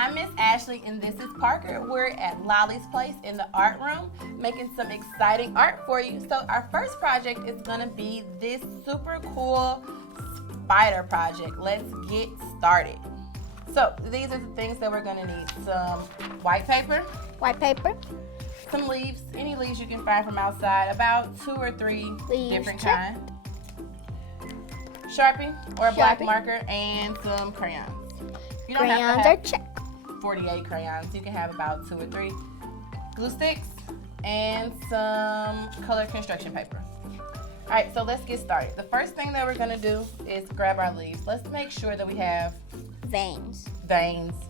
I'm Miss Ashley and this is Parker. We're at Lolly's Place in the art room making some exciting art for you. So our first project is going to be this super cool spider project. Let's get started. So these are the things that we're going to need. Some white paper, some leaves, any leaves you can find from outside, about 2 or 3 leaves, different kinds. Sharpie or a black marker and some crayons. You don't have to have 48 crayons. You can have about 2 or 3. Glue sticks and some colored construction paper. All right, so let's get started. The first thing that we're gonna do is grab our leaves. Let's make sure that we have veins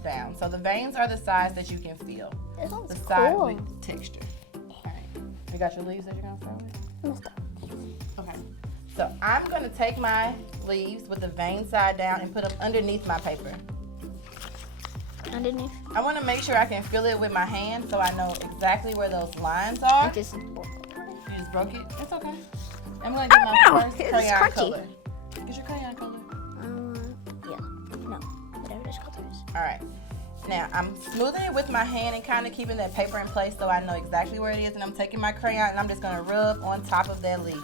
down. So the veins are the size that you can feel. This one's the size cool. with texture. All right, you got your leaves that you're gonna start with? Okay. So I'm gonna take my leaves with the vein side down and put them underneath my paper. Underneath? I want to make sure I can feel it with my hand so I know exactly where those lines are. I just broke it. You just broke it? It's okay. I'm going to get my first crayon color. Get your crayon color. Yeah. No. Whatever this color is. All right. Now, I'm smoothing it with my hand and kind of keeping that paper in place so I know exactly where it is. And I'm taking my crayon and I'm just going to rub on top of that leaf.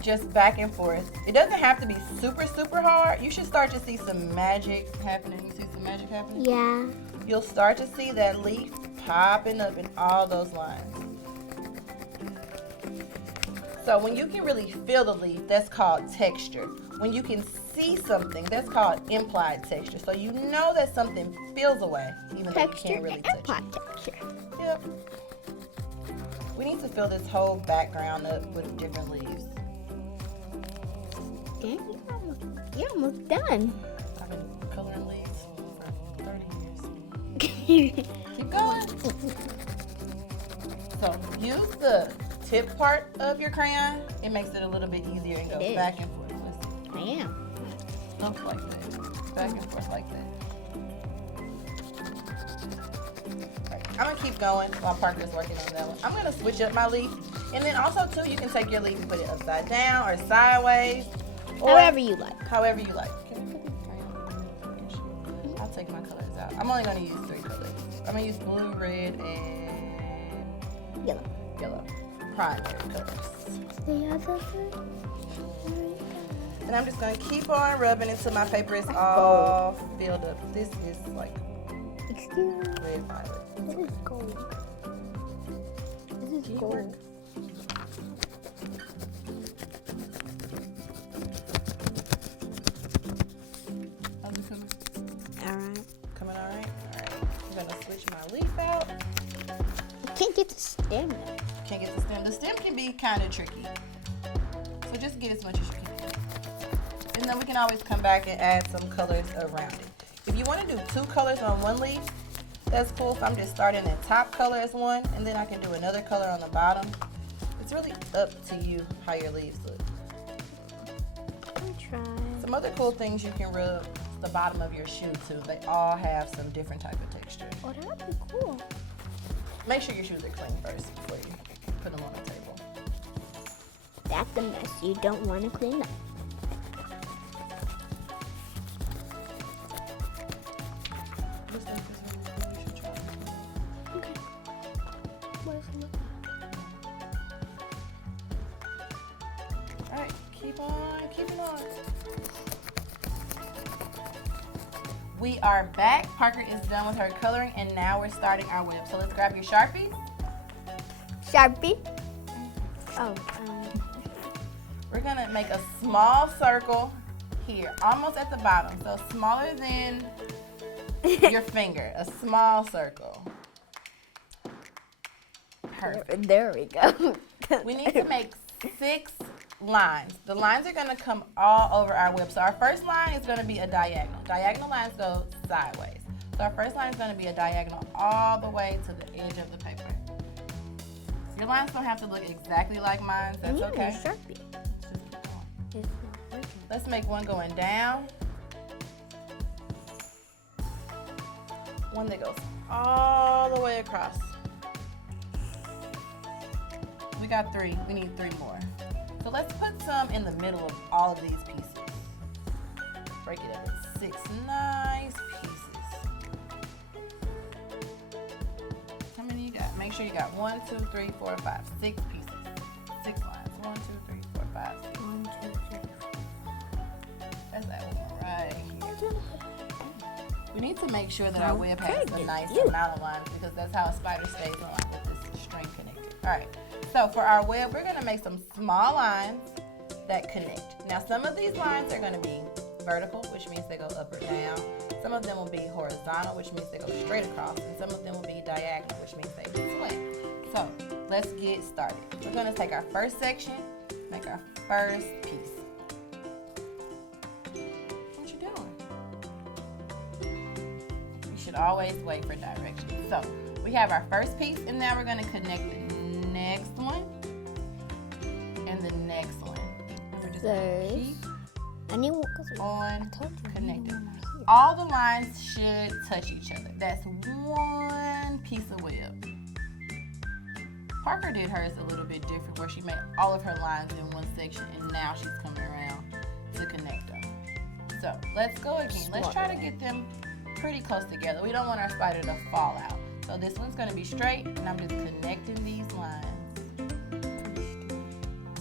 Just back and forth. It doesn't have to be super, super hard. You should start to see some magic happening. You see some magic happening? Yeah. You'll start to see that leaf popping up in all those lines. So when you can really feel the leaf, that's called texture. When you can see something, that's called implied texture. So you know that something feels away, even though you can't really touch it. Texture. Yep. We need to fill this whole background up with different leaves. You're almost done. I've been coloring leaves for 30 years. Keep going. So use the tip part of your crayon. It makes it a little bit easier and goes back and forth. I am. Look like that. Back and forth like that. Right. I'm going to keep going while Parker is working on that one. I'm going to switch up my leaf. And then also, too, you can take your leaf and put it upside down or sideways. Or however you like. However you like. Can I put this crayon? I'll take my colors out. I'm only going to use 3 colors. I'm going to use blue, red, and yellow. Primary colors. The other three? And I'm just going to keep on rubbing until my paper is all filled up. This is like red violet. This is gold. This is gold. Coming all right? All right. I'm going to switch my leaf out. I can't get the stem though. Can't get the stem. The stem can be kind of tricky. So just get as much as you can. And then we can always come back and add some colors around it. If you want to do 2 colors on one leaf, that's cool. So I'm just starting the top color as one, and then I can do another color on the bottom. It's really up to you how your leaves look. I'll try. Some other cool things you can rub the bottom of your shoe too. They all have some different type of texture. Oh, that would be cool. Make sure your shoes are clean first before you put them on the table. That's the mess you don't want to clean up. This stuff is really cool. You should try it. Okay. What does it look like? All right, keep on keeping on. We are back. Parker is done with her coloring, and now we're starting our web. So let's grab your Sharpie. Sharpie. Oh, We're gonna make a small circle here, almost at the bottom. So smaller than your finger, a small circle. Perfect. There we go. We need to make 6 lines. The lines are going to come all over our web. So our first line is going to be a diagonal. Diagonal lines go sideways. So our first line is going to be a diagonal all the way to the edge of the paper. Your lines don't have to look exactly like mine. That's okay. Sharpie. It's not working. Let's make one going down. One that goes all the way across. We got 3. We need 3 more. So let's put some in the middle of all of these pieces. Break it up in 6 nice pieces. sure you got 1, 2, 3, 4, 5, 6 pieces. 6 lines. 1, 2, 3, 4, 5, 6. 1, 2, 3. That's that one right here. We need to make sure that our web has a nice amount of lines because that's how a spider stays on with this string connected. Alright, so for our web, we're going to make some small lines that connect. Now some of these lines are going to be vertical, which means they go up or down. Some of them will be horizontal, which means they go straight across. And some of them will be diagonal, which means they slant. So let's get started. We're going to take our first section, make our first piece. What you doing? You should always wait for directions. So we have our first piece, and now we're going to connect the next one and the next one. And we're just going to keep on connecting. All the lines should touch each other. That's one piece of web. Parker did hers a little bit different where she made all of her lines in one section and now she's coming around to connect them. So let's go again. Let's try to get them pretty close together. We don't want our spider to fall out. So this one's going to be straight and I'm just connecting these lines.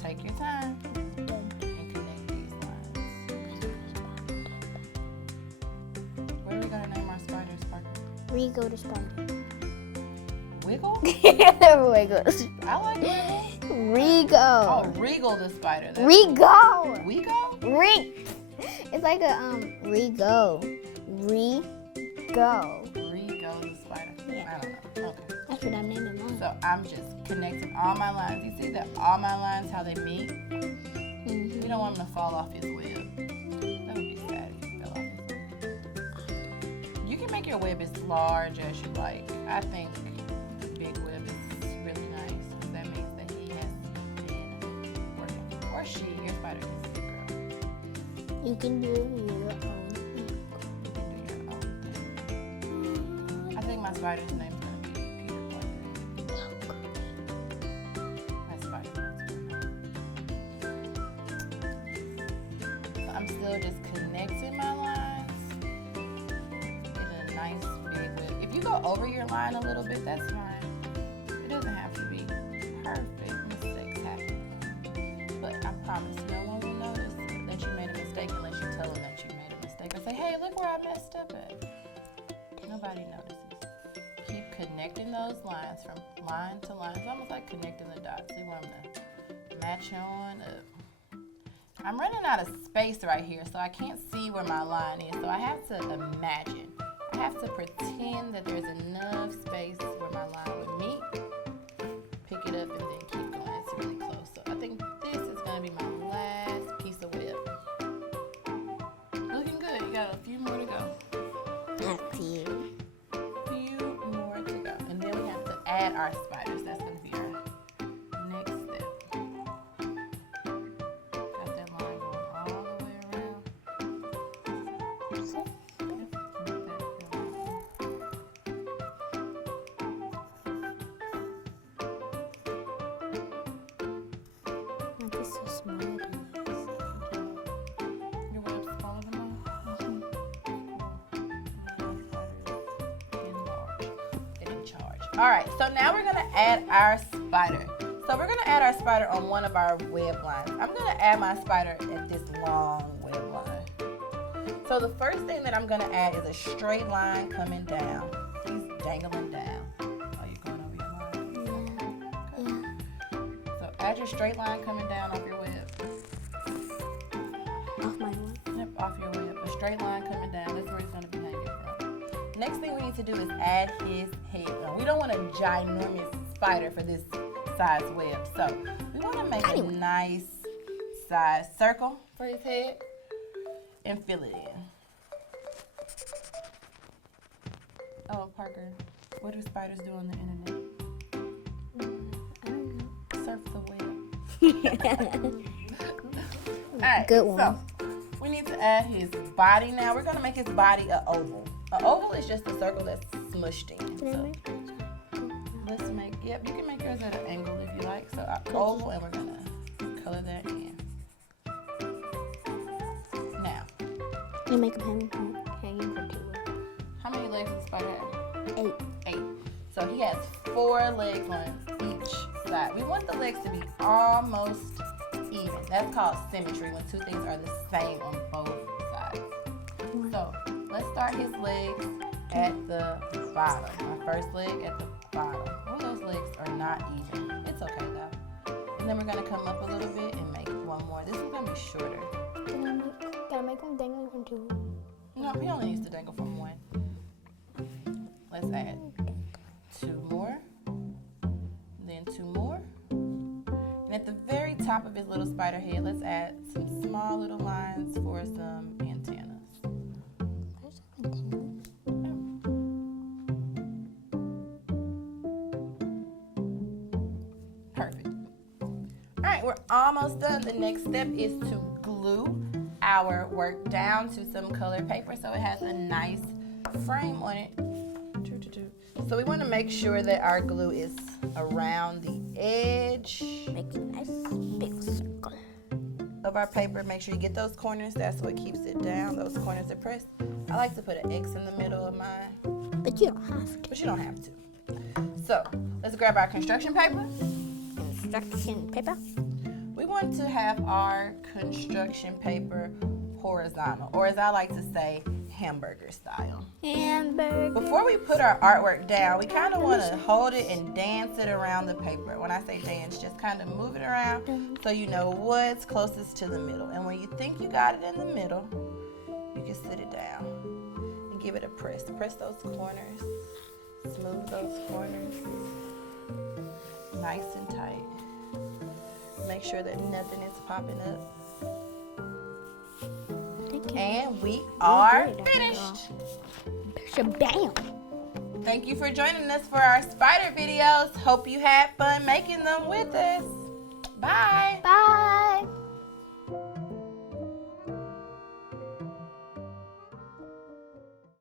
Take your time. Rigo the spider. Wiggle? Wiggle. I like wiggle. Rigo. Oh, Regal the spider. Rigo. Wigo? It's like a Rigo. Rigo. Rigo the spider. Yeah. I don't know. Okay. That's what I'm naming mine. So I'm just connecting all my lines. You see that all my lines, how they meet? Mm-hmm. You don't want them to fall off his web. That would be sad if you fell off his web. You can make your web as large as you like. I think a big web is really nice because that means that he has been working. Or she, your spider is a girl. You can do your own. You can do your own thing. I think my spider's name is going to be Peter Parker. My spider name's so I'm still just connecting my lines. Get a nice big web. If you go over your line a little bit, that's fine. It doesn't have to be perfect. Mistakes happen. But I promise no one will notice that you made a mistake unless you tell them that you made a mistake. Or say, hey, look where I messed up at. Nobody notices. Keep connecting those lines from line to line. It's almost like connecting the dots. You want them to match on up. I'm running out of space right here, so I can't see where my line is. So I have to imagine. I have to pretend that there's enough space where my line would meet. Pick it up and then keep going. It's really close. So I think this is going to be my last piece of web. Looking good. You got a few more to go. Not few. Few more to go. And then we have to add our spiders. That's going to be our next step. Got that line going all the way around. Not so small. Your web's smaller than mine? Get in charge. All right, so now we're gonna add our spider. So we're gonna add our spider on one of our web lines. I'm gonna add my spider at this long web line. So the first thing that I'm gonna add is a straight line coming down. He's dangling down. Oh, you're going over your line? Yeah. So add your straight line coming down off your web. Off my one. Yep, off your web. A straight line coming down. That's where it's going to be hanging from. Next thing we need to do is add his head. Now, we don't want a ginormous spider for this size web. So we want to make a nice size circle for his head and fill it in. Oh, Parker, what do spiders do on the internet? I don't know. Surf the web. All right, Good one. So we need to add his body now. We're going to make his body an oval. An oval is just a circle that's smushed in. So let's make, yep, you can make yours at an angle if you like. So an oval, and we're going to color that in. Now, You make him hanging for 2 weeks. how many legs does the spider have? 8. 8. So he has 4 legs on each side. We want the legs to be almost even. That's called symmetry, when 2 things are the same on both sides. So let's start his legs at the bottom. My first leg at the bottom. Oh, those legs are not even. It's okay though. And then we're gonna come up a little bit and make one more. This is gonna be shorter. Can I make them dangling from 2? No, he only needs to dangle from 1. Let's add 2 more, then 2 more. And at the very top of his little spider head, let's add some small little lines for some antennas. There's some antennas. Perfect. All right, we're almost done. The next step is to glue our work down to some colored paper so it has a nice frame on it. So we want to make sure that our glue is around the edge Make a nice big circle. of our paper. Make sure you get those corners. That's what keeps it down. Those corners are pressed. I like to put an X in the middle of mine. But you don't have to. But you don't have to. So let's grab our construction paper. Construction paper. We want to have our construction paper horizontal, or as I like to say, hamburger style. Hamburger. Before we put our artwork down, we kind of want to hold it and dance it around the paper. When I say dance, just kind of move it around so you know what's closest to the middle. And when you think you got it in the middle, you can sit it down and give it a press. Press those corners, smooth those corners, nice and tight. Make sure that nothing is popping up. And we are finished. Shabam. Thank you for joining us for our spider videos. Hope you had fun making them with us. Bye. Bye.